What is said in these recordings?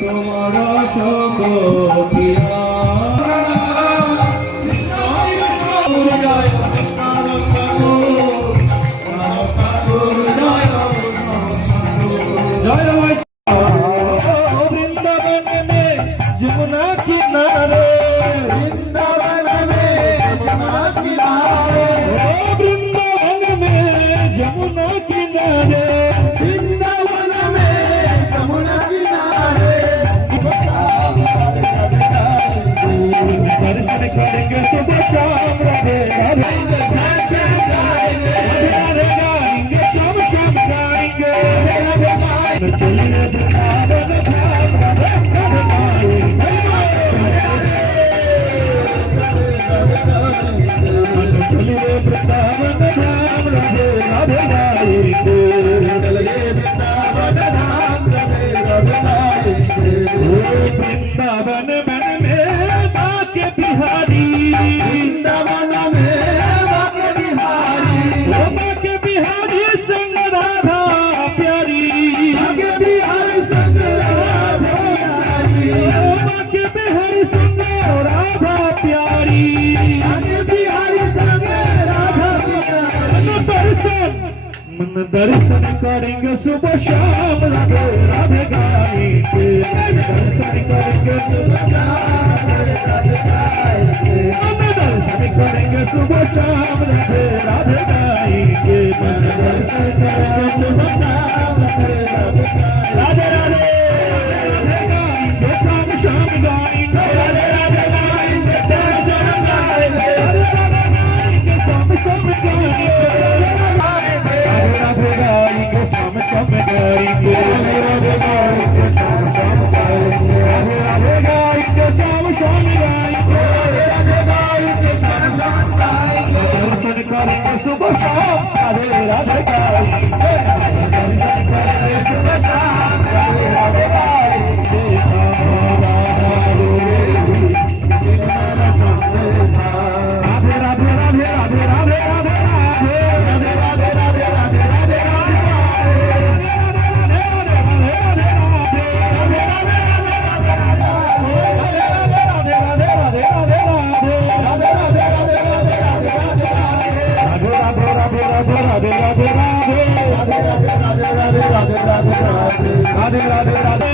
তোমার সকল Dari. मन दर्शन करेंगे सुबह शाम राधे राधे गाएंगे दर्शन करेंगे सुबह शाम राधे राधे गाएंगे मन दर्शन करेंगे सुबह शाम राधे राधे गाएंगे मन दर्शन करेंगे सुबह शाम राधे राधे பக்கம் அதே ராஜக்கா राधे राधे राधे राधे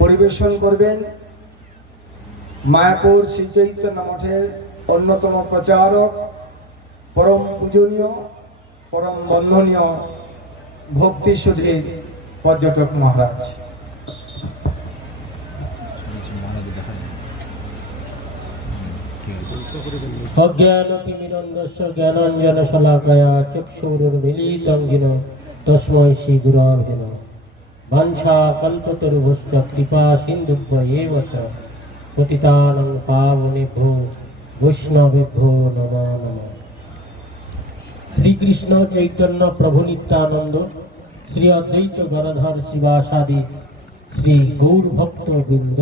পরিবেশন করবেন মায়াপুর শ্রীচৈতন্য মঠের অন্যতম প্রচারক পরম পূজনীয় পরম বন্ধনীয় ভক্তি সুধীর পর্যটক মহারাজ। অজ্ঞানতিমিরন্দস্য চক্ষুর মিলিত তসময় শ্রী শ্রীগুরাভিনম বাঞ্ছা কল্পতরুভশ্চ কৃপা এব চ পতিতানাং পাবনেভ্যো বৈষ্ণবেভ্যো নমো নমঃ শ্রীকৃষ্ণ চৈতন্য প্রভু নিত্যানন্দ শ্রী অদ্বৈত গণধর শিবাসাদি শ্রী গৌর ভক্ত বৃন্দ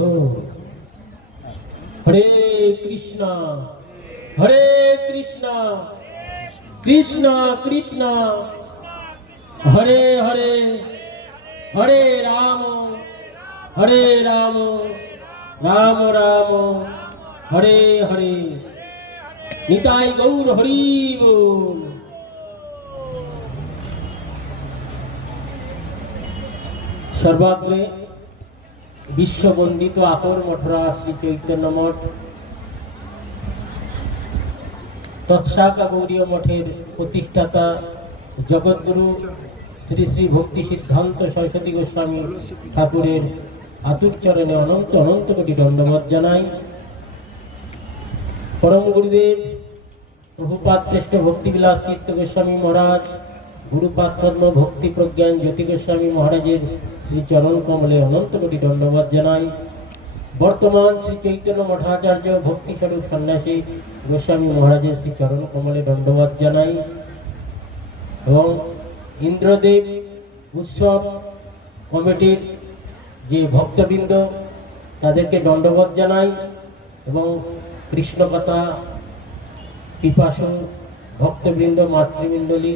হরে কৃষ্ণ হরে কৃষ্ণ কৃষ্ণ কৃষ্ণ হরে হরে হরে রাম হরে রাম রাম রাম, হরে হরে। নিতাই গৌর হরি সর্বাগ্রে বিশ্ববন্দিত আকর মঠরা শ্রী চৈতন্য মঠ, তৎসাকা গৌরীয় মঠের প্রতিষ্ঠাতা জগৎগুরু শ্রী শ্রী ভক্তি সিদ্ধান্ত সরস্বতী গোস্বামী ঠাকুরের আতুরচরণে অনন্ত অনন্ত কোটি দণ্ডমত জানাই। পরম গুরুদেব প্রভুপাত শ্রেষ্ঠ ভক্তিবিলাস তীর্থ গোস্বামী মহারাজ, গুরুপাদ ধর্ম ভক্তি প্রজ্ঞান জ্যোতি গোস্বামী মহারাজের শ্রী চরণ কমলে অনন্ত কোটি দণ্ডবাদ জানাই। বর্তমান শ্রী চৈতন্য মঠাচার্য ভক্তি স্বরূপ সন্ন্যাসী গোস্বামী মহারাজের শ্রী চরণ কমলে দণ্ডবাদ জানাই। এবং ইন্দ্রদেব উৎসব কমিটির যে ভক্তবৃন্দ, তাদেরকে দণ্ডবাদ জানাই এবং কৃষ্ণকথা, পিপাসু, ভক্তবৃন্দ, মাতৃমণ্ডলী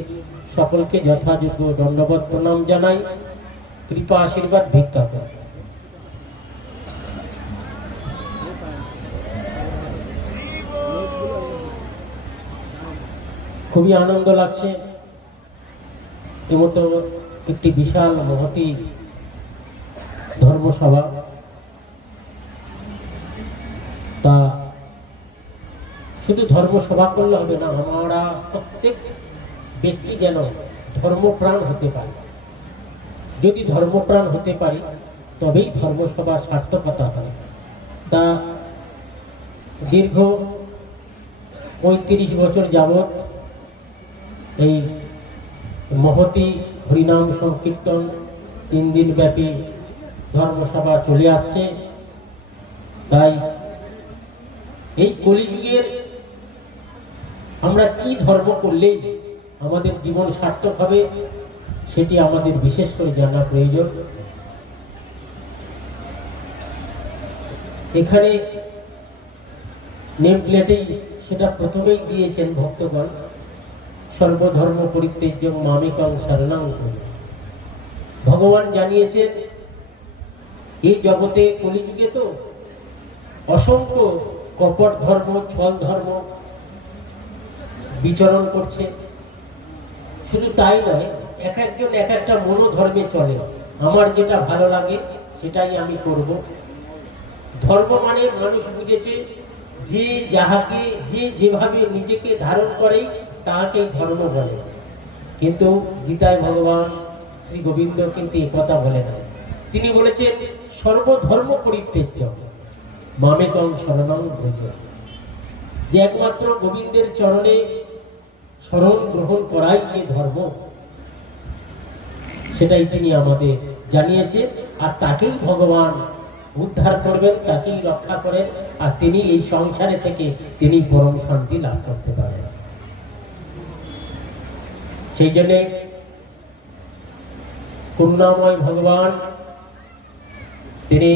সকলকে যথাযোগ্য দণ্ডবত প্রণাম জানাই, কৃপা আশীর্বাদ ভিক্ষা করি। খুবই আনন্দ লাগছে এমতো একটি বিশাল মহতি ধর্মসভা, তা শুধু ধর্মসভা করলে হবে না, আমরা প্রত্যেক ব্যক্তি যেন ধর্মপ্রাণ হতে পারে। যদি ধর্মপ্রাণ হতে পারি, তবেই ধর্মসভা সার্থকতা হয়। তা দীর্ঘ পঁয়ত্রিশ বছর যাবৎ এই মহতি হরিনাম সংকীর্তন, তিন দিন ব্যাপী ধর্মসভা চলে আসছে। তাই এই কলিযুগের আমরা কি ধর্ম করলেই আমাদের জীবন সার্থক হবে, সেটি আমাদের বিশেষ করে জানা প্রয়োজন। এখানে নেম প্লেটেই সেটা প্রথমেই দিয়েছেন ভক্তগণ। সর্বধর্ম পরিত্যাজ্য মামিকং শরণাং। ভগবান জানিয়েছেন, এই জগতে কলিযুগে তো অসংখ্য কপট ধর্ম, ছল ধর্ম বিচরণ করছে। শুধু তাই নয়, এক একজন এক একটা মনোধর্মে চলে। আমার যেটা ভালো লাগে, সেটাই আমি করব। ধর্ম মানে মানুষ বুঝেছে, যে যাহাকে, যে যেভাবে নিজেকে ধারণ করে তাহাকেই ধর্ম বলে। কিন্তু গীতায় ভগবান শ্রী গোবিন্দ কিন্তু এ কথা বলে না। তিনি বলেছেন, সর্বধর্ম পরিত্যাজ্য। মামেকং শরণং ভজ যে একমাত্র গোবিন্দের চরণে স্মরণ গ্রহণ করাই যে ধর্ম, সেটাই তিনি আমাদের জানিয়েছেন। আর তাকেই ভগবান উদ্ধার করবেন, তাকেই রক্ষা করেন। আর তিনি এই সংসারে থেকে তিনি পরম শান্তি লাভ করতে পারেন। সেই জন্যে করুণাময় ভগবান, তিনি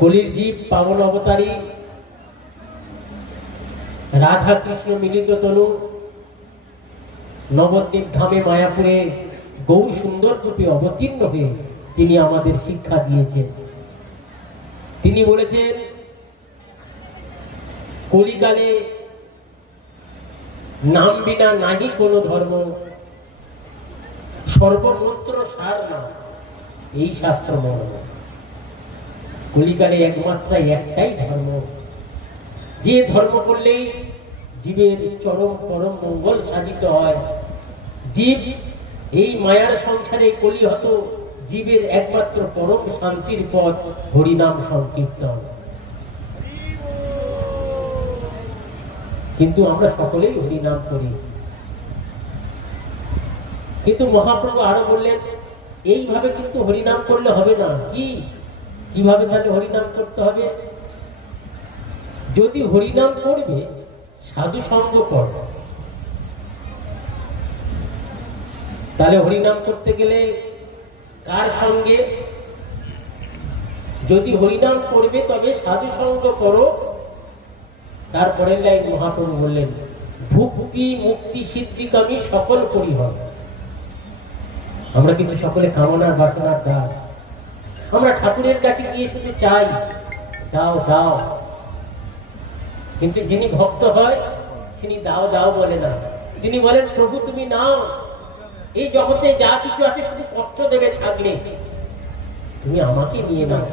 কলির জীব, পাবন অবতারী রাধা কৃষ্ণ মিলিত তনু, নবদ্বীপ ধামে মায়াপুরে গৌর সুন্দর রূপে অবতীর্ণ হয়ে তিনি আমাদের শিক্ষা দিয়েছেন। তিনি বলেছেন, কলিকালে নাম বিনা নাহি কোনো ধর্ম। সর্বমন্ত্র সার না এই শাস্ত্র মর্ম। কলিকালে একমাত্র একটাই ধর্ম। যে ধর্ম করলেই জীবের চরম পরম মঙ্গল সাধিত হয়। জীব এই মায়ার সংসারে কলিহত, জীবের একমাত্র পরম শান্তির পথ, হরিনাম সংকীর্তন। কিন্তু আমরা সকলেই হরিনাম করি। কিন্তু মহাপ্রভু আরও বললেন, এইভাবে কিন্তু হরিনাম করলে হবে না। কি? কীভাবে তাহলে হরিনাম করতে হবে? যদি হরিনাম করবে, সাধু সঙ্গ করবে তাহলে হরিনাম করতে গেলে কার সঙ্গে? যদি হরিনাম করবে, তবে সাধু সঙ্গ করো। তারপরে লাইন মহাপ্রভু বললেন, ভুক্তি, মুক্তি সিদ্ধিকামী সকল পরিহর আমরা কিন্তু সকলে কামনার বাসনার দাস। আমরা ঠাকুরের কাছে গিয়ে শুধু চাই, দাও দাও। কিন্তু যিনি ভক্ত হয়, তিনি দাও দাও বলে না। তিনি বলেন, প্রভু, তুমি নাও। এই জগতে যা কিছু আছে, শুধু কষ্ট দেবে থাকলে। তুমি আমাকে নিয়ে নাও।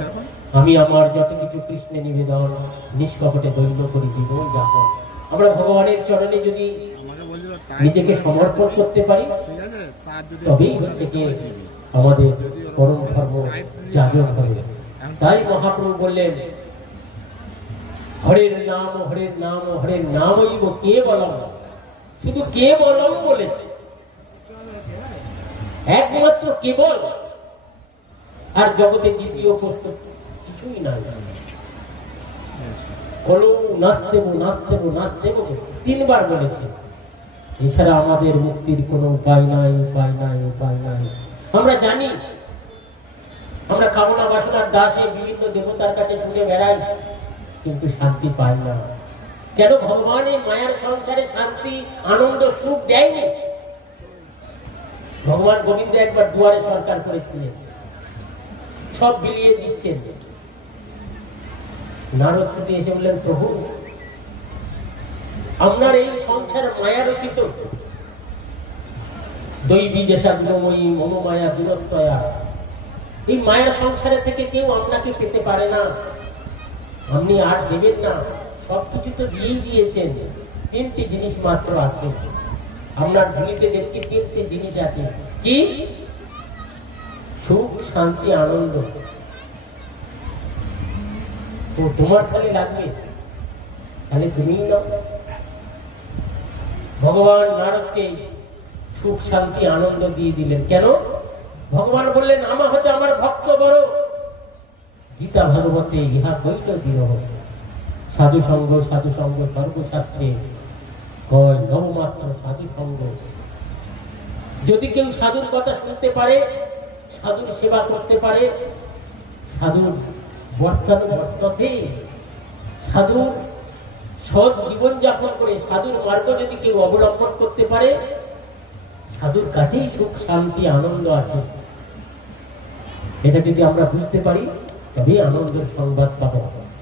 আমি আমার যত কিছু কৃষ্ণে নিবেদন, নিষ্কপটে দৈন্য করি জীবন যাপন। আমরা ভগবানের চরণে যদি নিজেকে সমর্পণ করতে পারি, তবেই হচ্ছে কি আমাদের পরম ধর্ম জাগরণ হবে। তাই মহাপ্রভু বললেন, হরের নাম হরের নাম, হরের নামই কে বলম? শুধু কে বলম বলেছে। একমাত্র কেবল আর জগতে দ্বিতীয় প্রশ্ন কিছুই বলেছে। এছাড়া আমাদের মুক্তির কোনো উপায় নাই উপায় নাই উপায় নাই। আমরা জানি, আমরা কামনা বাসনার দাসে বিভিন্ন দেবতার কাছে ঘুরে বেড়াই, কিন্তু শান্তি পাই না। কেন ভগবান এই মায়ার সংসারে শান্তি, আনন্দ, সুখ দেয়নি? ভগবান গোবিন্দ একবার দুয়ারে সরকার করেছিলেন। সব বিলিয়ে দিচ্ছেন। নারদ ছুটে এসে বললেন, প্রভু, আপনার এই সংসার মায়া রচিত। দৈবী যেসা গুণময়ী মনোমায়া, দূরত্বয়া, এই মায়ার সংসারে থেকে কেউ আপনাকে পেতে পারে না। আপনি আর দেবেন না, সবকিছু তো দিয়েই দিয়েছেন। তিনটি জিনিস মাত্র আছে। আপনার ঝুলিতে দেখছি তিনটি জিনিস আছে। কি? সুখ, শান্তি, আনন্দ। ও তোমার তাহলে লাগবে তাহলে তুমি নাও। ভগবান নারদকে সুখ, শান্তি, আনন্দ দিয়ে দিলেন। কেন? ভগবান বললেন আমার হতে আমার ভক্ত বড়। গীতা ভাগবতে ইহা কইল বিরহ। সাধু সঙ্গ সাধু সঙ্গ সর্বশাস্ত্রে কয় নবমাত্র সাধু সঙ্গ। যদি কেউ সাধুর কথা শুনতে পারে, সাধুর সেবা করতে পারে, সাধুর বর্তানুবর্ততে সাধুর সৎ জীবন যাপন করে সাধুর মার্গ যদি কেউ অবলম্বন করতে পারে, সাধুর কাছেই সুখ, শান্তি, আনন্দ আছে। এটা যদি আমরা বুঝতে পারি, তবেই আনন্দের সংবাদ পাবো।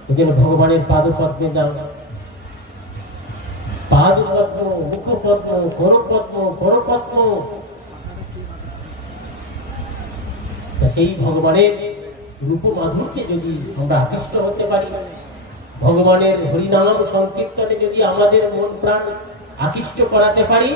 ওই জন্য ভগবানের পাদপদ্মে দাও পাদপদ্ম, মুখপদ্ম, করপদ্ম করপদ্ম সেই ভগবানের রূপ মাধুর্যে যদি আমরা আকৃষ্ট হতে পারি, ভগবানের হরিনাম সংকীর্তনে যদি আমাদের মন প্রাণ আকৃষ্ট করাতে পারি।